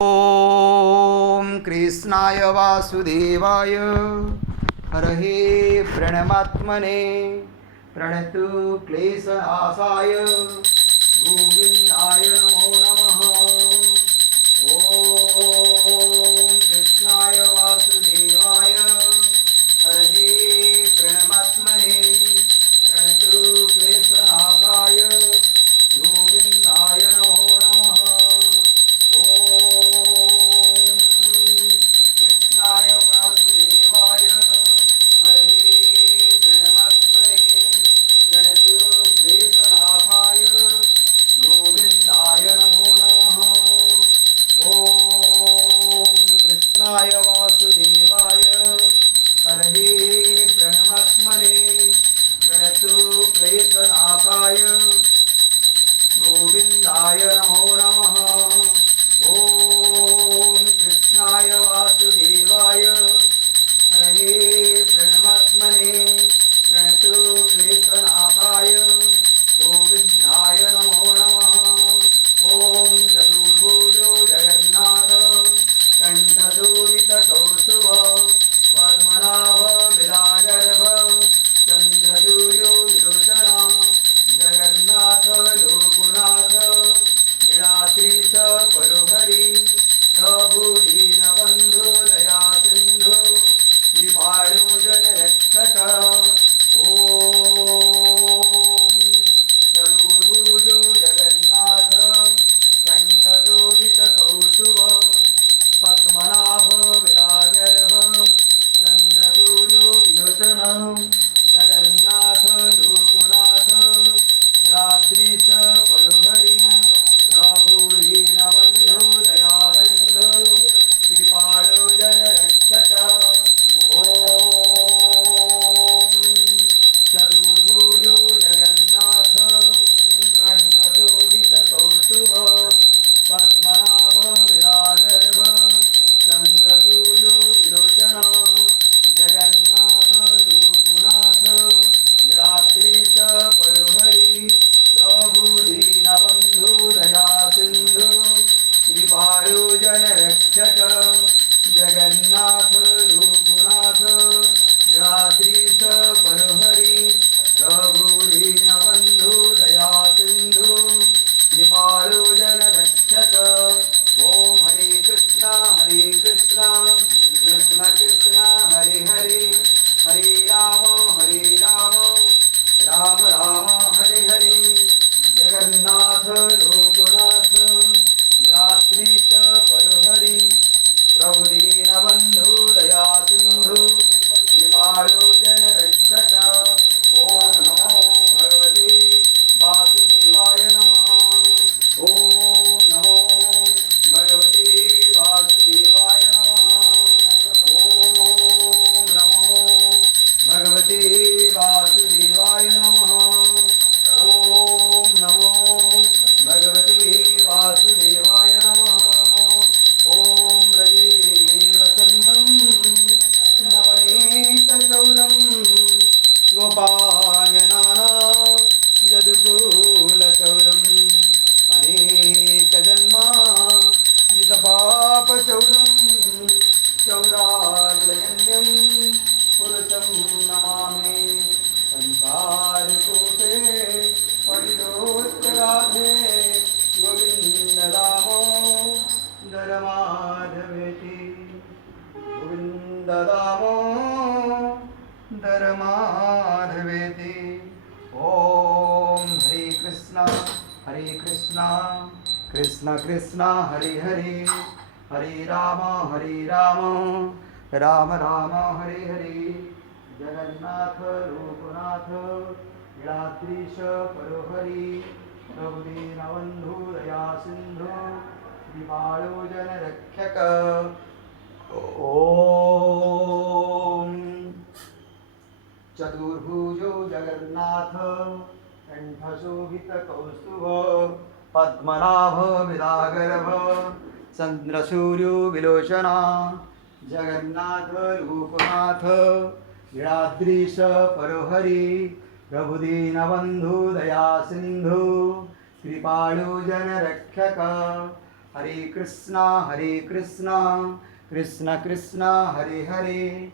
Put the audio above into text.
ओम कृष्णाय वासुदेवाय हरहे प्रणमात्मने प्रणतु क्लेशनाशाय गोविंदाय नमो नमः। ओम कृष्णाय वासुदेवाय हरहे प्रणमात्मने प्रणतु क्लेशनाशाय गोविंदाय नमो नमः। कृष्णाय वासुदेवाय हरहे प्रणमात्मने प्रणतु क्लेशनाशाय गोविंदाय नमो नमः। ओम कृष्णाय वासुदेवाय हरहे प्रणमात्मने प्रणतु क्लेशनाशाय गोविंदाय नमो नमः। ओम कृष्णाय वासुदेवाय हरहे प्रणमात्मने प्रणतु क्लेशनाशाय गोविंदाय नमो नमः। ओम चतुर्भुजो जगन्नाथ कंठशोभितकौस्तुभ पद्मनाभ विराजर्भ चंद्रसूर्यो विलोचना जगन्नाथ लोकनाथ लीलाश्रीश परुहरि प्रभु दीनबंधु दया सिंधु कृपाळु जनरक्षक। ओम चतुर्भुजो जगन्नाथ कंठशोभितकौस्तुभ पद्मनाभ विराजर्भ चंद्रसूर्यो विलोचन जगन्नाथ लोकनाथ राद्रीश परुहरि रघुरीनबंधु दया सिंधु कृपाळु जनरक्षक। ओम चतुर्भुजो जगन्नाथ कंठशोभितकौस्तुभ पद्मनाभ विराजर्भ चंद्रसूर्यो विलोचन जगन्नाथ लोकनाथ लीलाद्रीश परुहरि रघुदीनबंधु दया सिंधु कृपाळु जनरक्षक। जगन्नाथ लोकनाथ लीलाद्रीश परुहरि रघुदीनबंधु दया सिंधु कृपाळु जनरक्षक। ओम हरे कृष्णा कृष्ण कृष्ण हरे हरे हरे राम राम राम हरे हरे। जगन्नाथ लोकनाथ लीलाद्रीश परुहरि प्रभु दीनबंधु दया सिंधु कृपाळु जनरक्षक। ओम नमो भगवते वासुदेवाय नमः। ओम नमो भगवते वासुदेवाय नमः। ओम नमो भगवते वासुदेवाय नमः। ओम नमो भगवते वासुदेवाय नमः। ओम रजे वसन्तं नवनीतचौरं गोपाङ्गनाना यदुकूलचौरम् अनेकजन्मा जितपापचौरं चौराग्रगण्यं पुरुषं नमामि। संसारकूटे परिदोत्तराधे गोविन्द दामोदर माधवेति गोविन्द दामोदर माधवेति। ओम हरे कृष्णा कृष्ण कृष्ण हरे हरे हरे राम राम राम हरे हरे। जगन्नाथ लोकनाथ लीलाद्रीश परुहरि प्रभु दीनबंधु दया सिंधु कृपाळु जनरक्षक। ओम चतुर्भुजो जगन्नाथ कंठशोभितकौस्तुभ पद्मनाभ विराजर्भ चंद्रसूर्यो विलोचना जगन्नाथ लोकनाथ लीलाद्रीश परुहरि प्रभु दीनबंधु दया सिंधु कृपाळु जनरक्षक। हरे कृष्णा कृष्ण कृष्ण हरे हरे